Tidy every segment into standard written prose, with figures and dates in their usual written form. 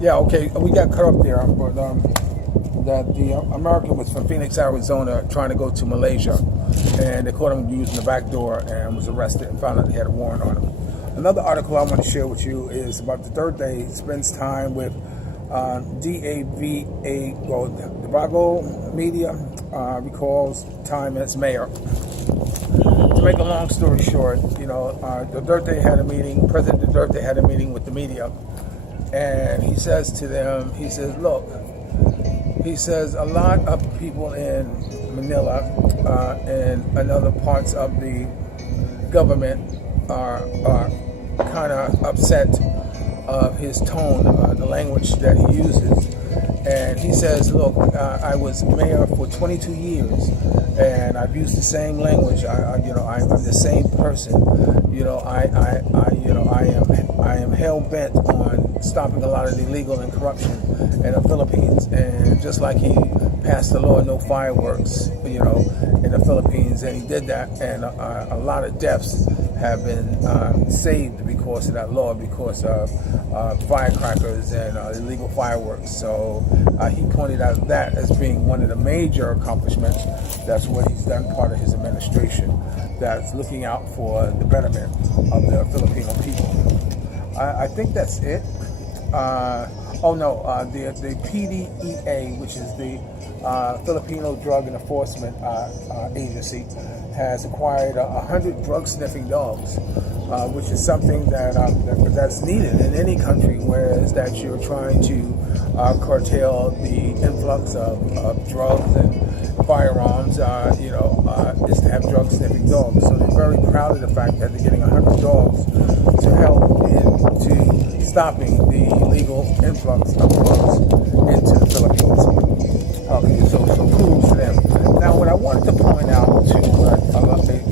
Yeah, okay, we got cut up there, but that the American was from Phoenix, Arizona, trying to go to Malaysia, and they caught him using the back door and was arrested and found out he had a warrant on him. Another article I want to share with you is about Duterte spends time with Bravo Media recalls time as mayor. To make a long story short, Duterte had a meeting, President Duterte had a meeting with the media, and he says to them, he says, look, he says a lot of people in Manila and other parts of the government are kind of upset of his tone, the language that he uses. And he says, look, I was mayor for 22 years, and I've used the same language. I'm the same person. I am hell bent on stopping a lot of the illegal and corruption in the Philippines. And just like he passed the law, no fireworks, in the Philippines, and he did that, and a lot of deaths have been saved because of that law, because of firecrackers and illegal fireworks. So he pointed out that as being one of the major accomplishments. That's what he's done, part of his administration, that's looking out for the betterment of the Filipino people. I think that's it. The PDEA, which is the Filipino Drug Enforcement Agency, has acquired 100 drug-sniffing dogs, which is something that's needed in any country, whereas that you're trying to curtail the influx of drugs and firearms, is to have drug-sniffing dogs. So they're very proud of the fact that they're getting 100 dogs to help into stopping the illegal influx of drugs into the Philippines. Okay, so kudos to them. Now, what I wanted to point out, I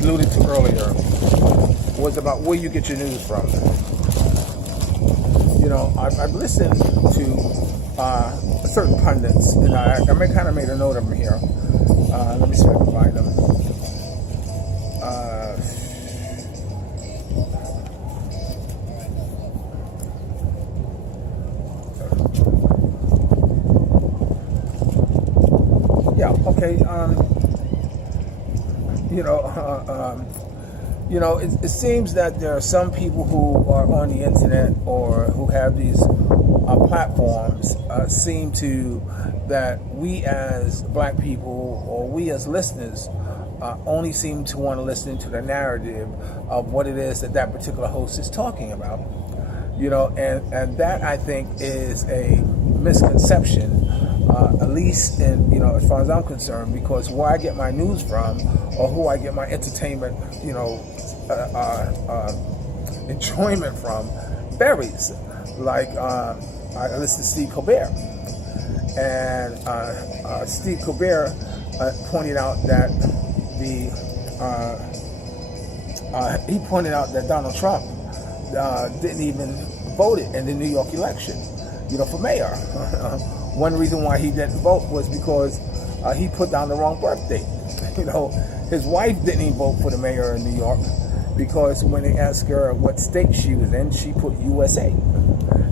alluded to earlier, was about where you get your news from. I've listened to certain pundits, and I kind of made a note of them here. Let me see if I can find them. It seems that there are some people who are on the internet or who have these platforms seem to that we as black people or we as listeners only seem to want to listen to the narrative of what it is that particular host is talking about. And that I think is a misconception, at least in, as far as I'm concerned, because where I get my news from or who I get my entertainment, enjoyment from varies. Like, I listen to Steve Colbert, and Steve Colbert pointed out that he pointed out that Donald Trump didn't even vote in the New York election, for mayor. One reason why he didn't vote was because he put down the wrong birth date. His wife didn't even vote for the mayor in New York because when they asked her what state she was in, she put USA.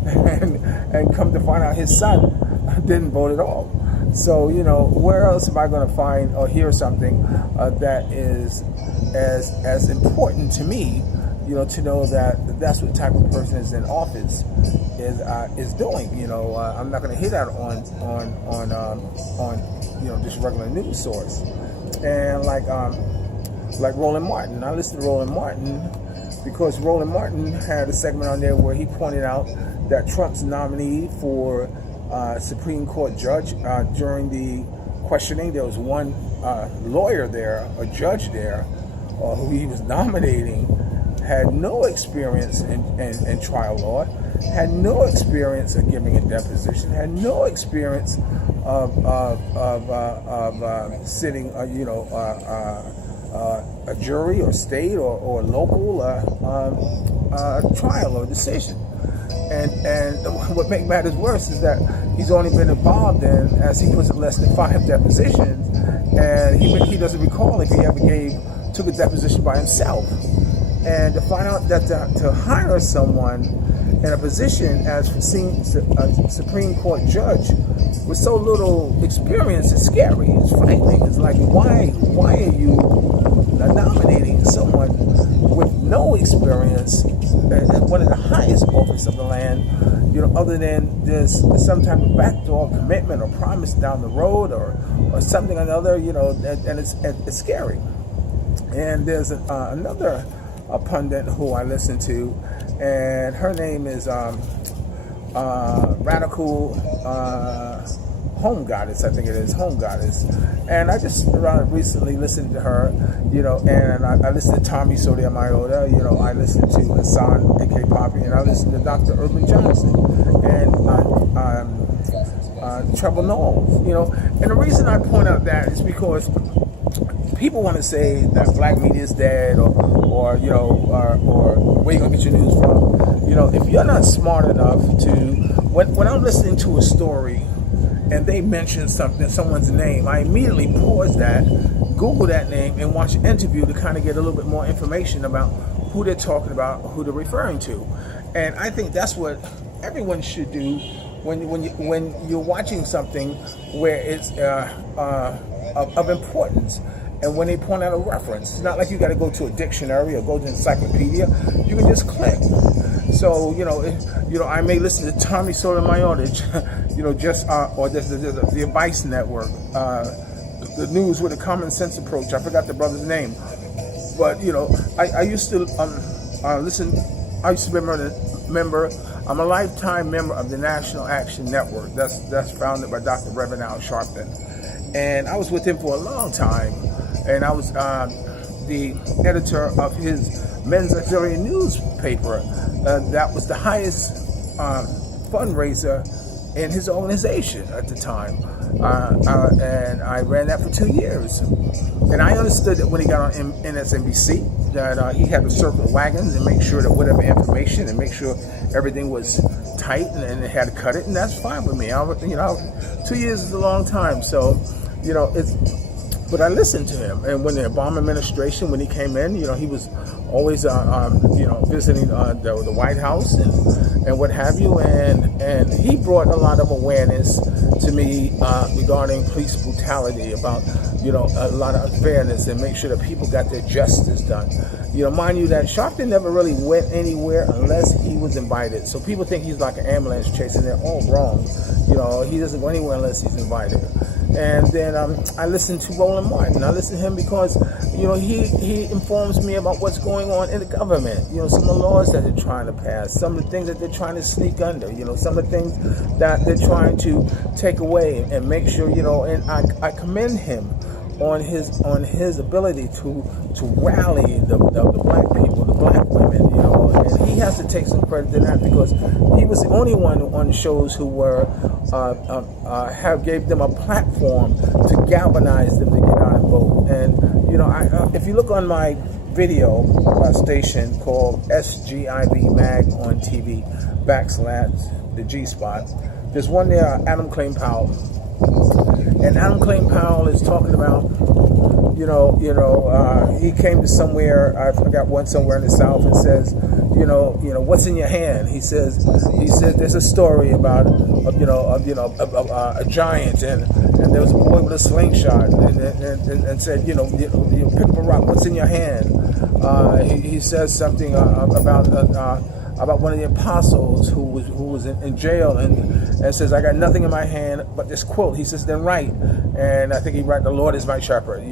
And come to find out his son didn't vote at all. So, where else am I going to find or hear something that is as important to me, to know that that's what type of person is in office is doing. I'm not going to hear that on just regular news source. And like Roland Martin, I listened to Roland Martin because Roland Martin had a segment on there where he pointed out that Trump's nominee for Supreme Court judge, during the questioning, there was one lawyer there, a judge there, who he was nominating, had no experience in trial law, had no experience of giving a deposition, had no experience of sitting, a jury or state or local trial or decision. And what makes matters worse is that he's only been involved in, as he puts it, less than 5 depositions, and he doesn't recall if he ever took a deposition by himself. And to find out that to hire someone And a position as a Supreme Court judge with so little experience is scary. It's frightening. It's like, why are you nominating someone with no experience at one of the highest office of the land, other than there's some type of backdoor commitment or promise down the road or something or another, and it's scary. And there's another pundit who I listen to, and her name is Radical Home Goddess, I think it is, Home Goddess. And I just recently listened to her, and I listened to Tommy Sotomayor, I listened to Hassan, a.k.a. Poppy, and I listened to Dr. Urban Johnson, and Trevor Noah, And the reason I point out that is because people want to say that black media is dead, or where you gonna get your news from. If you're not smart enough to, when I'm listening to a story and they mention someone's name, I immediately pause that, Google that name, and watch an interview to kind of get a little bit more information about who they're talking about, who they're referring to. And I think that's what everyone should do when you're watching something where it's of importance. And when they point out a reference, it's not like you got to go to a dictionary or go to an encyclopedia. You can just click. So I may listen to Tommy Sotomayor, or there's the Advice Network, the news with a common sense approach. I forgot the brother's name, but I used to listen. I used to remember. I'm a lifetime member of the National Action Network. That's founded by Dr. Reverend Al Sharpton, and I was with him for a long time. And I was the editor of his men's auxiliary newspaper. That was the highest fundraiser in his organization at the time. And I ran that for 2 years. And I understood that when he got on MSNBC, that he had to circle the wagons and make sure that whatever information and make sure everything was tight, and they had to cut it, and that's fine with me. 2 years is a long time, so but I listened to him, and when the Obama administration, when he came in, he was always, visiting the White House and what have you, and he brought a lot of awareness to me regarding police brutality, about a lot of unfairness, and make sure that people got their justice done. Mind you, that Sharpton never really went anywhere unless he was invited. So people think he's like an ambulance chaser, and they're all wrong. He doesn't go anywhere unless he's invited. And then I listen to Roland Martin. I listen to him because, he informs me about what's going on in the government. Some of the laws that they're trying to pass, some of the things that they're trying to sneak under, some of the things that they're trying to take away, and make sure, and I commend him on his ability to rally the black people, the black women, and he has to take some credit to that, because he was the only one on the shows who were gave them a platform to galvanize them to get out and vote. And if you look on my video station called SGIB Mag on TV / the G spot, there's one there, Adam Clayton Powell. And Adam Clayton Powell is talking about, he came to somewhere, I forgot one somewhere in the South, and says, what's in your hand? He said there's a story about, a giant, and there was a boy with a slingshot, and said, pick up a rock. What's in your hand? He says something about one of the apostles who was in jail, and says, I got nothing in my hand but this quilt. He says, then write. And I think he wrote, the Lord is my shepherd,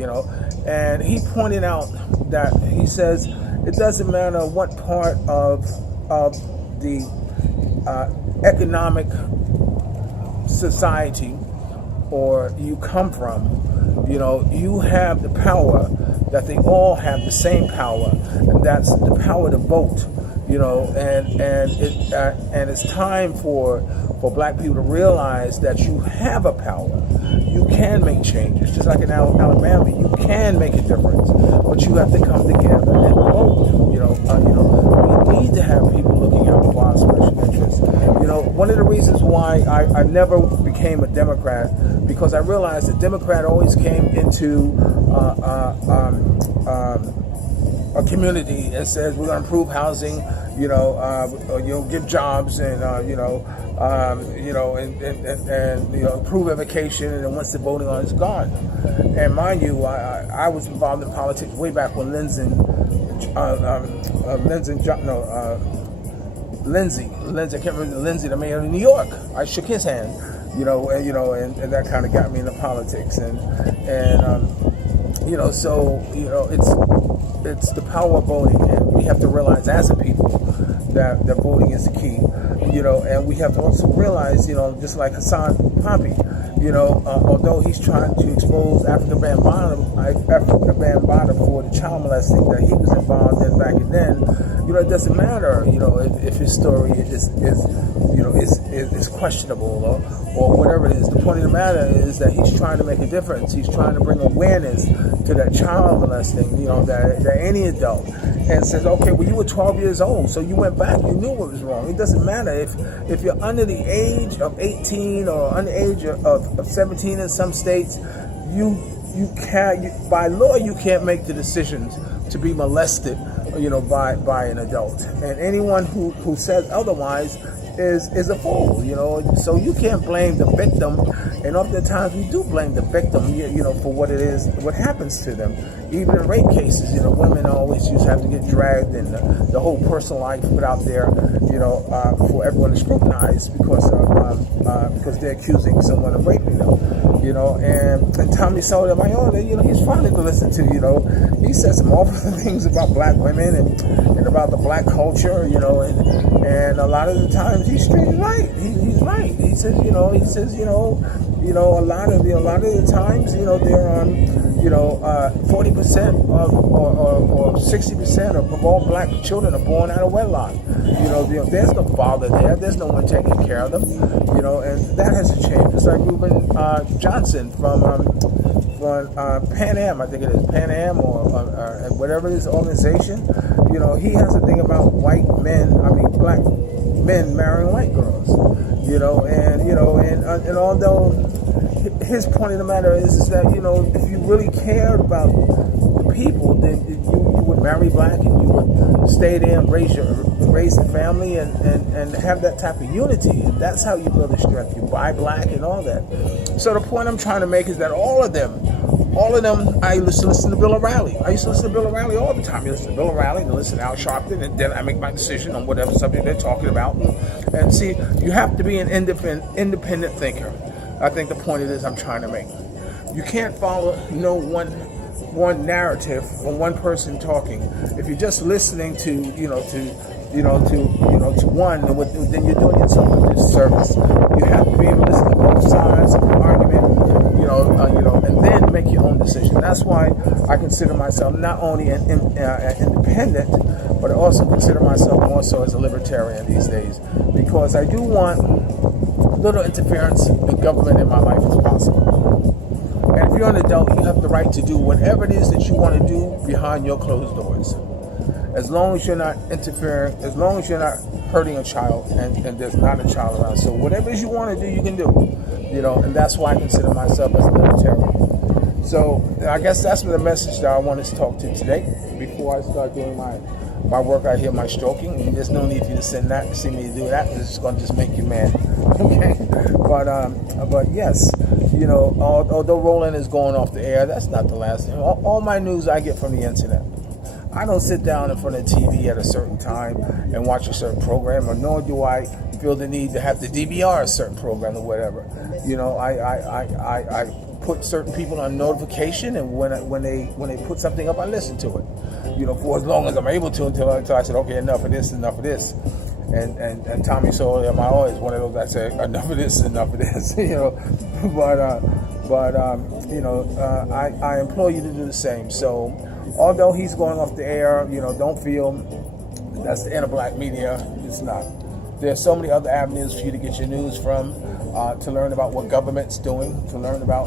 And he pointed out that, he says, it doesn't matter what part of the economic society or you come from, you have the power, that they all have the same power, and that's the power to vote. And it's time for black people to realize that you have a power. You can make changes, just like in Alabama. You can make a difference, but you have to come together and vote. We need to have people looking out for our special interests. One of the reasons why I never became a Democrat, because I realized the Democrat always came into a community and said, we're going to improve housing, give jobs and improve education, and then once the voting on is gone. And mind you, I was involved in politics way back when Lindsay, I can't remember Lindsay, the mayor of New York. I shook his hand, and that kind of got me into politics, it's the power of voting, and we have to realize as a people that voting is the key, and we have to also realize, just like Hassan Poppy, although he's trying to expose African Bambaataa for the child molesting that he was involved in back then, it doesn't matter, if his story is questionable or whatever it is. The point of the matter is that he's trying to make a difference. He's trying to bring awareness to that child molesting, that any adult, and says, okay, well, you were 12 years old, so you went back, you knew what was wrong. It doesn't matter if you're under the age of 18 or under the age of 17 in some states, you can't, by law, you can't make the decisions to be molested, by an adult. And anyone who says otherwise is a fool, So you can't blame the victim, and oftentimes we do blame the victim, for what it is, what happens to them. Even in rape cases, women always just have to get dragged, and the whole personal life put out there, for everyone to scrutinize because they're accusing someone of raping them, And Tommy Sotomayor, he's funny to listen to, He says some awful things about black women and about the black culture, and a lot of the times he's straight right. He's right. He says, a lot of the times, they're on, 40% or 60% of all black children are born out of wedlock. There's no father there. There's no one taking care of them. And that has to change. It's like Ruben Johnson from Pan Am, I think it is Pan Am or whatever this organization. He has a thing about black men marrying white girls. And although his point of the matter is that if you really cared about the people, then you would marry black and you would stay there and raise the family and have that type of unity. And that's how you build the strength. You buy black and all that. So the point I'm trying to make is that all of them, I used to listen to Bill O'Reilly. I used to listen to Bill O'Reilly all the time. You listen to Bill O'Reilly and listen to Al Sharpton, and then I make my decision on whatever subject they're talking about. And see, you have to be an independent thinker. I think the point of this I'm trying to make. You can't follow one narrative or one person talking. If you're just listening to one, then you're doing yourself a disservice. You have to be able to listen to both sides of the argument, and then make your own decision. That's why I consider myself not only an independent, but I also consider myself more so as a libertarian these days, because I do want little interference in government in my life as possible. And if you're an adult, you have the right to do whatever it is that you want to do behind your closed doors. As long as you're not interfering, as long as you're not hurting a child and there's not a child around. So whatever it is you want to do, you can do. And that's why I consider myself as a libertarian. So I guess that's the message that I want to talk to today. Before I start doing my work out here, my stroking, and there's no need for you to see me to do that. It's going to just make you mad. Okay, but yes, although Roland is going off the air, that's not the last thing. All my news I get from the internet. I don't sit down in front of TV at a certain time and watch a certain program, or nor do I feel the need to have to DVR a certain program or whatever. I put certain people on notification, and when they put something up, I listen to it. For as long as I'm able to, until I said, okay, enough of this. And Tommy Solomayor is one of those that say, enough of this. I implore you to do the same. So, although he's going off the air, don't feel that's the end of black media. It's not. There's so many other avenues for you to get your news from, to learn about what government's doing, to learn about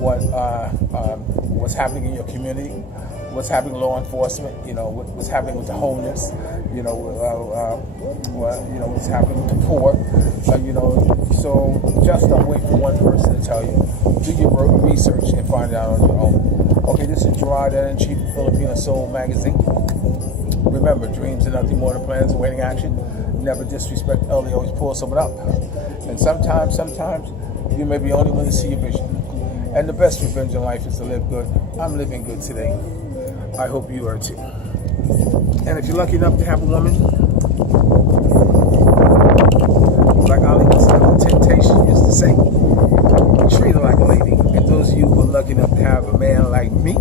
what's happening in your community, what's happening with law enforcement, what's happening with the homeless, what's happening with the poor, so just don't wait for one person to tell you. Do your research and find it out on your own. Okay, this is Gerard, editor-in-chief of Filipino Soul Magazine. Remember, dreams are nothing more than plans awaiting action. Never disrespect the elderly, always pull someone up. And sometimes, you may be the only one to see your vision. And the best revenge in life is to live good. I'm living good today. I hope you are too. And if you're lucky enough to have a woman, like Ali Temptation used to say, treat her like a lady. And those of you who are lucky enough to have a man like me,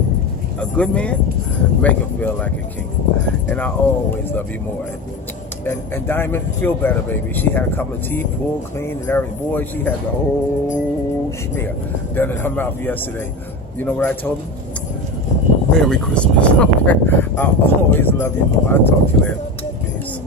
a good man, make him feel like a king. And I always love you more. And Diamond, feel better, baby. She had a couple of teeth pulled clean and everything. Boy, she had the whole schmear done in her mouth yesterday. You know what I told her? Merry Christmas. I always love you more. I'll talk to you later. Peace.